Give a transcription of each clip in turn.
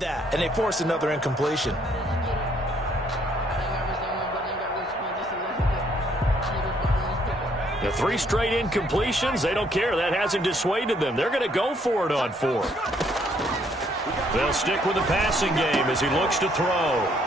And they force another incompletion. The 3 straight incompletions, they don't care. That hasn't dissuaded them. They're going to go for it on 4. They'll stick with the passing game as he looks to throw.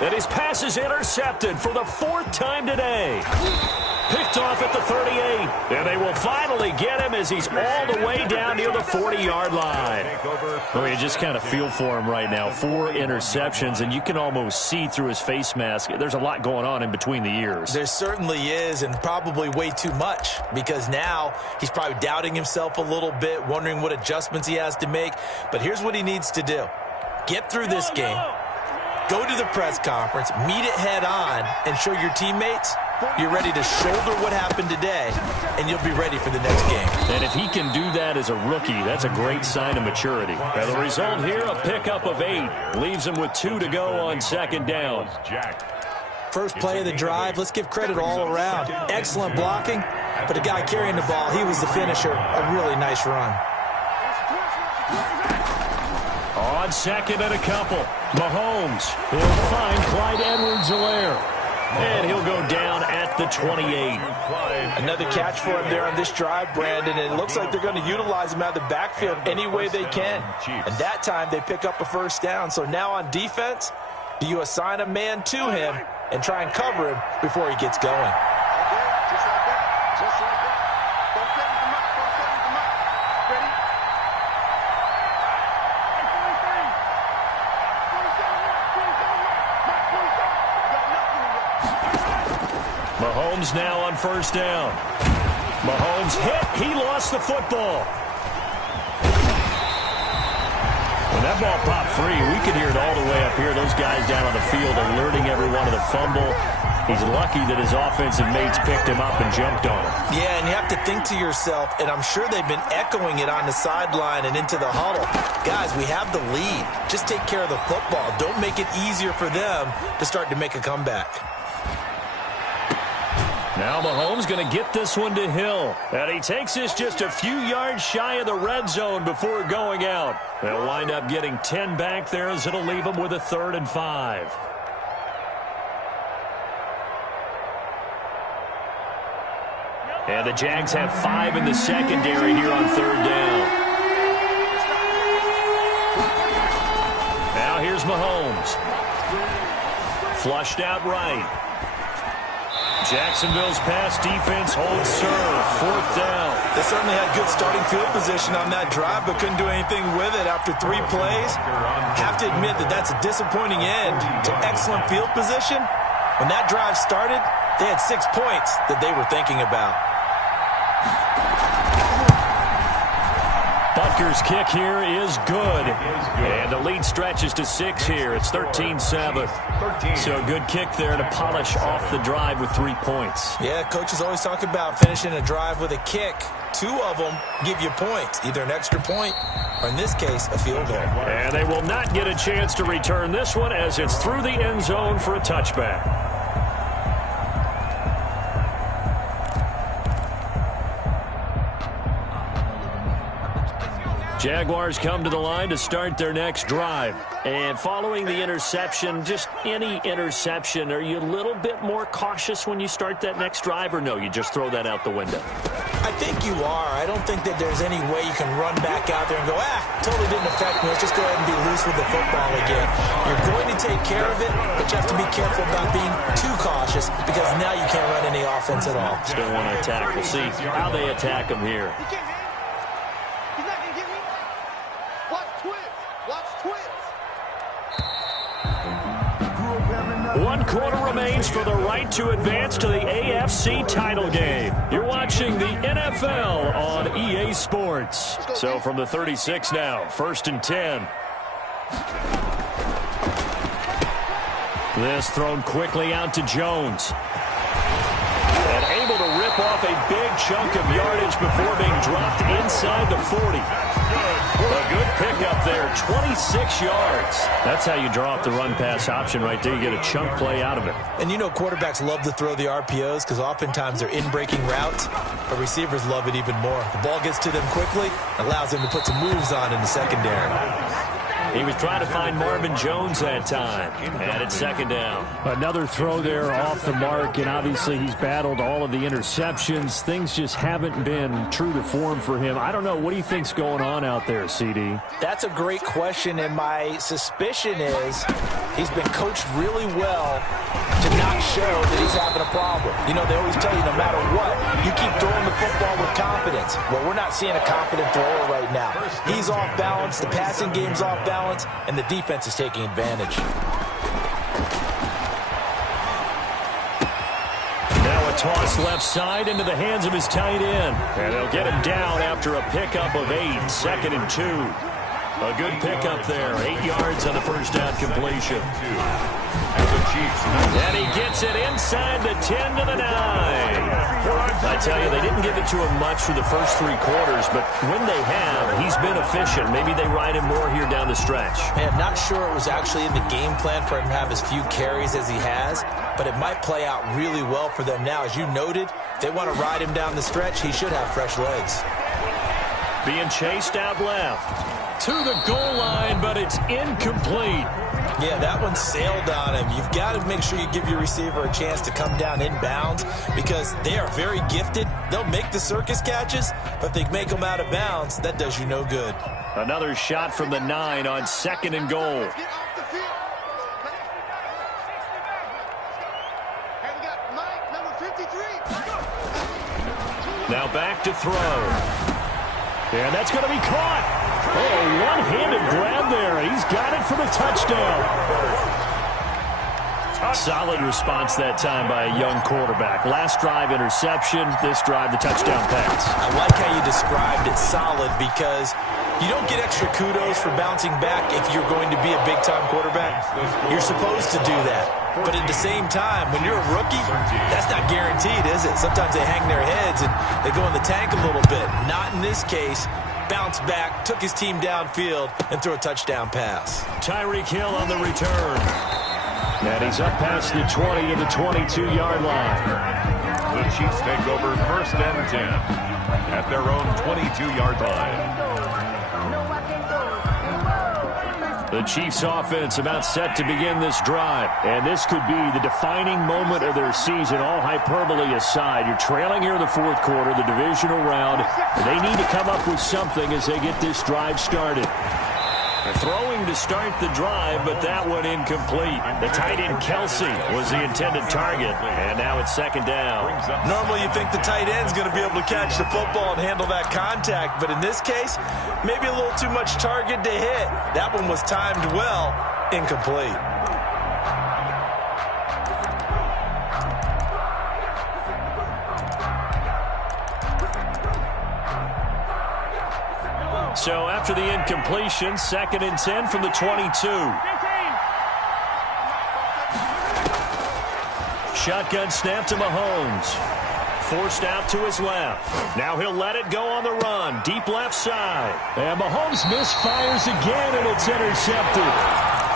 And his pass is intercepted for the 4th time today. Picked off at the 38. And they will finally get him as he's all the way down near the 40-yard line. Oh, you just kind of feel for him right now. 4 interceptions, and you can almost see through his face mask. There's a lot going on in between the ears. There certainly is, and probably way too much, because now he's probably doubting himself a little bit, wondering what adjustments he has to make. But here's what he needs to do. Get through this game, go to the press conference, meet it head on, and show your teammates you're ready to shoulder what happened today, and you'll be ready for the next game. And if he can do that as a rookie, that's a great sign of maturity. Now the result here, a pickup of 8. Leaves him with 2 to go on 2nd down. First play of the drive, let's give credit all around. Excellent blocking, but the guy carrying the ball, he was the finisher. A really nice run. On 2nd and a couple, Mahomes will find Clyde Edwards-Helaire. And he'll go down at the 28. Another catch for him there on this drive, Brandon. And it looks like they're going to utilize him out of the backfield any way they can. And that time they pick up a 1st down. So now on defense, do you assign a man to him and try and cover him before he gets going? Mahomes now on 1st down. Mahomes hit. He lost the football. When that ball popped free, we could hear it all the way up here. Those guys down on the field alerting everyone of the fumble. He's lucky that his offensive mates picked him up and jumped on him. Yeah, and you have to think to yourself, and I'm sure they've been echoing it on the sideline and into the huddle. Guys, we have the lead. Just take care of the football. Don't make it easier for them to start to make a comeback. Now Mahomes going to get this one to Hill. And he takes this just a few yards shy of the red zone before going out. They'll wind up getting 10 back there as it'll leave them with a 3rd and 5. And the Jags have 5 in the secondary here on 3rd down. Now here's Mahomes. Flushed out right. Jacksonville's pass defense holds serve. 4th down. They certainly had good starting field position on that drive, but couldn't do anything with it after 3 plays. Have to admit that that's a disappointing end to excellent field position. When that drive started, they had 6 points that they were thinking about. Butker's kick here is good. And the lead stretches to 6 here. It's 13-7. So a good kick there to polish off the drive with 3 points. Yeah, coaches always talk about finishing a drive with a kick. 2 of them give you points, either an extra point or, in this case, a field goal. And they will not get a chance to return this one as it's through the end zone for a touchback. Jaguars come to the line to start their next drive. And following the interception, just any interception, are you a little bit more cautious when you start that next drive, or no, you just throw that out the window? I think you are. I don't think that there's any way you can run back out there and go, totally didn't affect me. Let's just go ahead and be loose with the football again. You're going to take care of it, but you have to be careful about being too cautious because now you can't run any offense at all. Still want to attack. We'll see how they attack them here. One quarter remains for the right to advance to the AFC title game. You're watching the NFL on EA Sports. So from the 36 now, 1st and 10. This thrown quickly out to Jones. And able to rip off a big chunk of yardage before being dropped inside the 40. A good pickup there, 26 yards. That's how you draw up the run-pass option right there. You get a chunk play out of it. And you know quarterbacks love to throw the RPOs because oftentimes they're in-breaking routes, but receivers love it even more. The ball gets to them quickly, allows them to put some moves on in the secondary. He was trying to find Marvin Jones that time. And it's second down. Another throw there off the mark, and obviously he's battled all of the interceptions. Things just haven't been true to form for him. I don't know. What do you think's going on out there, CD? That's a great question, and my suspicion is he's been coached really well to not show that he's having a problem. You know, they always tell you no matter what, you keep throwing the football with confidence. Well, we're not seeing a confident thrower right now. He's off balance, the passing game's off balance, and the defense is taking advantage. Now a toss left side into the hands of his tight end. And they'll get him down after a pickup of 8, 2nd and 2. A good pickup there, 8 yards on the first down completion. And he gets it inside the 10 to the 9. I tell you, they didn't give it to him much for the first 3 quarters, but when they have, he's been efficient. Maybe they ride him more here down the stretch. Man, I'm not sure it was actually in the game plan for him to have as few carries as he has, but it might play out really well for them now. As you noted, if they want to ride him down the stretch, he should have fresh legs. Being chased out left to the goal line, but it's incomplete. Yeah, that one sailed on him. You've got to make sure you give your receiver a chance to come down inbounds because they are very gifted. They'll make the circus catches, but if they make them out of bounds, that does you no good. Another shot from the 9 on 2nd and goal. Now back to throw. And that's going to be caught. Oh, one-handed grab there. He's got it for the touchdown. Solid response that time by a young quarterback. Last drive, interception. This drive, the touchdown pass. I like how you described it solid because you don't get extra kudos for bouncing back if you're going to be a big-time quarterback. You're supposed to do that. But at the same time, when you're a rookie, that's not guaranteed, is it? Sometimes they hang their heads and they go in the tank a little bit. Not in this case. Bounced back, took his team downfield, and threw a touchdown pass. Tyreek Hill on the return. And he's up past the 20 to the 22-yard line. The Chiefs take over 1st and 10 at their own 22-yard line. The Chiefs offense about set to begin this drive. And this could be the defining moment of their season, all hyperbole aside. You're trailing here in the 4th quarter, the divisional round. They need to come up with something as they get this drive started. They're throwing to start the drive, but that one incomplete. The tight end Kelsey was the intended target, and now it's 2nd down. Normally you think the tight end's going to be able to catch the football and handle that contact, but in this case, maybe a little too much target to hit. That one was timed well, incomplete. So after the incompletion, 2nd and 10 from the 22. Shotgun snap to Mahomes. Forced out to his left. Now he'll let it go on the run. Deep left side. And Mahomes misfires again, and it's intercepted.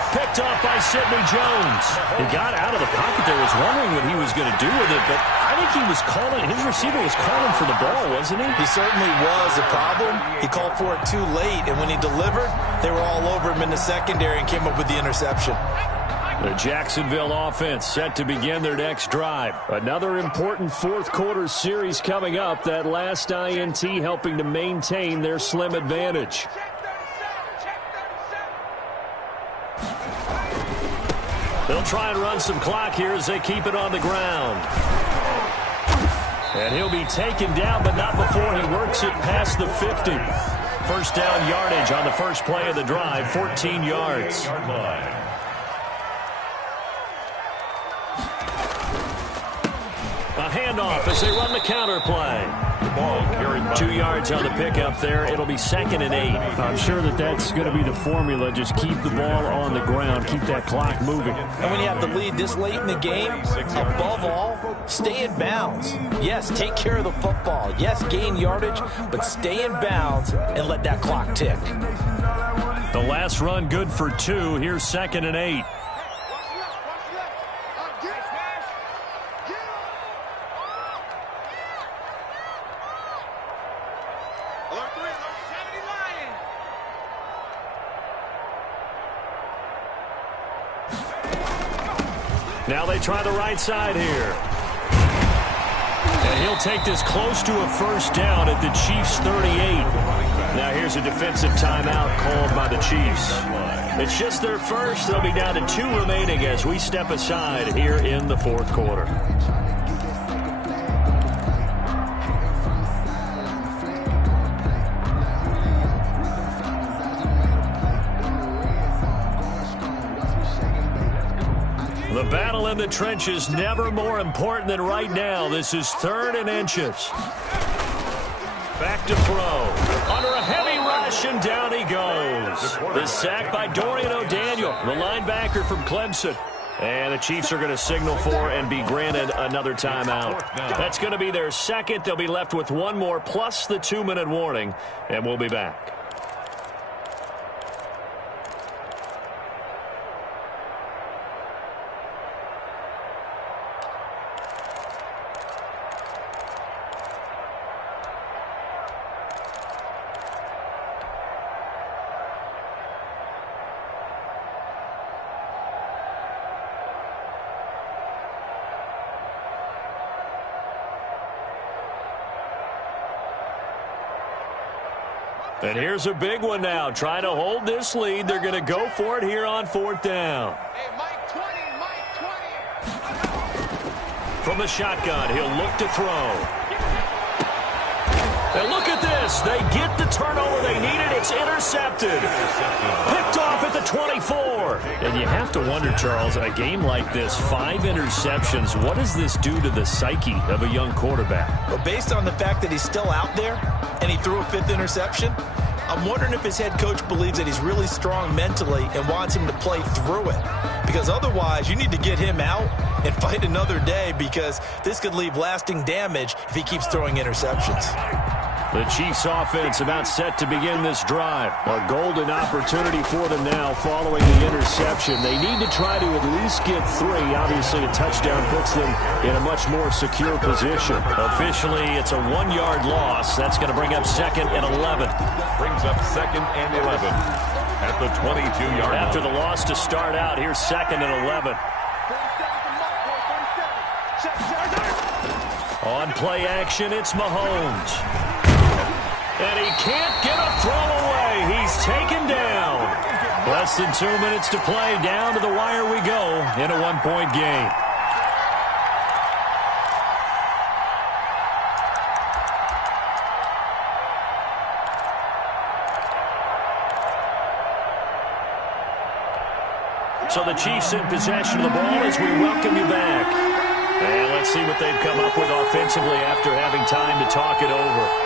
Picked off by Sidney Jones. He got out of the pocket there. Was wondering what he was going to do with it, but I think he was calling. His receiver was calling for the ball, wasn't he? He certainly was. The problem, he called for it too late, and when he delivered, they were all over him in the secondary and came up with the interception. The Jacksonville offense set to begin their next drive. Another important 4th quarter series coming up. That last INT helping to maintain their slim advantage. They'll try and run some clock here as they keep it on the ground. And he'll be taken down, but not before he works it past the 50. First down yardage on the first play of the drive, 14 yards. A handoff as they run the counter play. 2 yards on the pickup there. It'll be 2nd and 8. I'm sure that's going to be the formula. Just keep the ball on the ground. Keep that clock moving. And when you have the lead this late in the game, above all, stay in bounds. Yes, take care of the football. Yes, gain yardage, but stay in bounds and let that clock tick. The last run good for 2. Here's 2nd and 8. Now they try the right side here. And he'll take this close to a first down at the Chiefs' 38. Now here's a defensive timeout called by the Chiefs. It's just their first. They'll be down to 2 remaining as we step aside here in the fourth quarter. The battle in the trenches never more important than right now. This is 3rd and inches. Back to throw. Under a heavy rush, and down he goes. The sack by Dorian O'Daniel, the linebacker from Clemson. And the Chiefs are going to signal for and be granted another timeout. That's going to be their second. They'll be left with one more plus the 2-minute warning, and we'll be back. And here's a big one now. Trying to hold this lead. They're going to go for it here on 4th down. Hey, Mike 20, Mike 20. From the shotgun, he'll look to throw. And look at this. They get the turnover they needed. It's intercepted. Picked off at the 24. And you have to wonder, Charles, a game like this, 5 interceptions, what does this do to the psyche of a young quarterback? Well, based on the fact that he's still out there and he threw a 5th interception, I'm wondering if his head coach believes that he's really strong mentally and wants him to play through it. Because otherwise, you need to get him out and fight another day, because this could leave lasting damage if he keeps throwing interceptions. The Chiefs offense about set to begin this drive. A golden opportunity for them now following the interception. They need to try to at least get 3. Obviously, a touchdown puts them in a much more secure position. Officially, it's a 1-yard loss. That's going to bring up 2nd and 11. Brings up 2nd and 11 at the 22-yard line. After the loss to start out, here's 2nd and 11. On play action, it's Mahomes. And he can't get a throw away. He's taken down. Less than 2 minutes to play. Down to the wire we go in a 1-point game. So the Chiefs in possession of the ball as we welcome you back. And let's see what they've come up with offensively after having time to talk it over.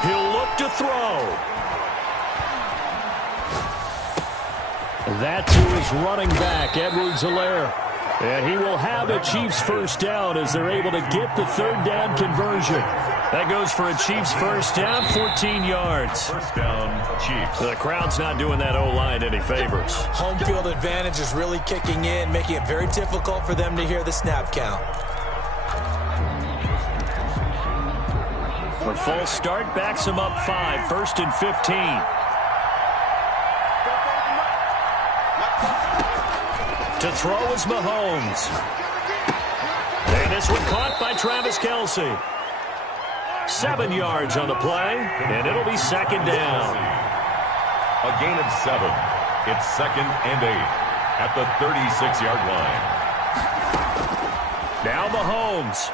He'll look to throw. That to his running back, Edwards-Helaire. And he will have a Chiefs first down as they're able to get the 3rd down conversion. That goes for a Chiefs first down, 14 yards. First down, Chiefs. The crowd's not doing that O-line any favors. Home field advantage is really kicking in, making it very difficult for them to hear the snap count. A false start backs him up 5, 1st and 15. To throw is Mahomes. And this one caught by Travis Kelce. 7 yards on the play, and it'll be 2nd down. A gain of 7. It's 2nd and 8 at the 36-yard line. Now Mahomes.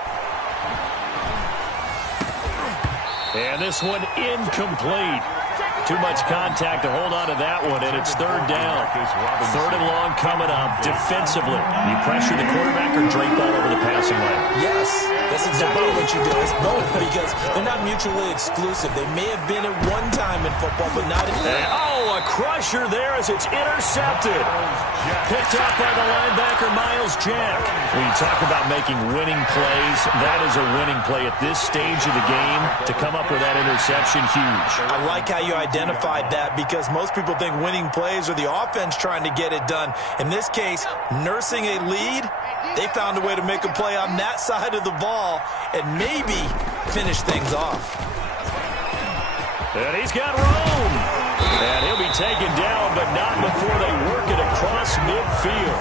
And this one incomplete. Too much contact to hold on to that one, and it's 3rd down. 3rd and long coming up. Defensively, you pressure the quarterback or drape all over the passing lane? Yes, that's exactly what you do. It's both, because they're not mutually exclusive. They may have been at one time in football, but not in... Oh, a crusher there as it's intercepted. Picked up by the linebacker, Myles Jack. When you talk about making winning plays, that is a winning play at this stage of the game. To come up with that interception, huge. I like how you identified that, because most people think winning plays are the offense trying to get it done. In this case, nursing a lead, they found a way to make a play on that side of the ball and maybe finish things off. And he's got room. And he'll be taken down, but not before they work it across midfield.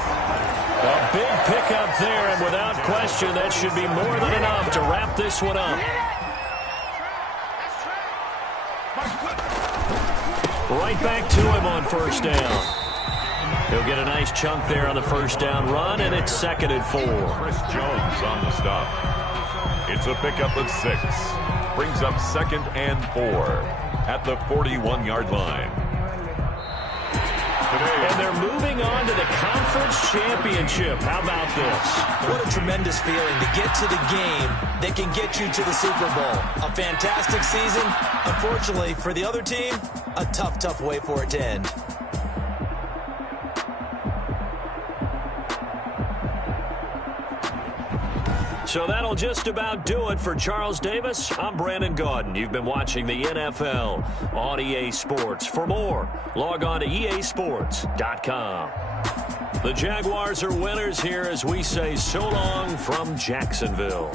A big pickup there, and without question, that should be more than enough to wrap this one up. Right back to him on first down. He'll get a nice chunk there on the first down run, and it's 2nd and 4. Chris Jones on the stop. It's a pickup of 6. Brings up 2nd and 4 at the 41-yard line. And they're moving on to the conference championship. How about this? What a tremendous feeling to get to the game that can get you to the Super Bowl. A fantastic season. Unfortunately, for the other team, a tough way for it to end. So that'll just about do it for Charles Davis. I'm Brandon Gaudin. You've been watching the NFL on EA Sports. For more, log on to easports.com. The Jaguars are winners here as we say so long from Jacksonville.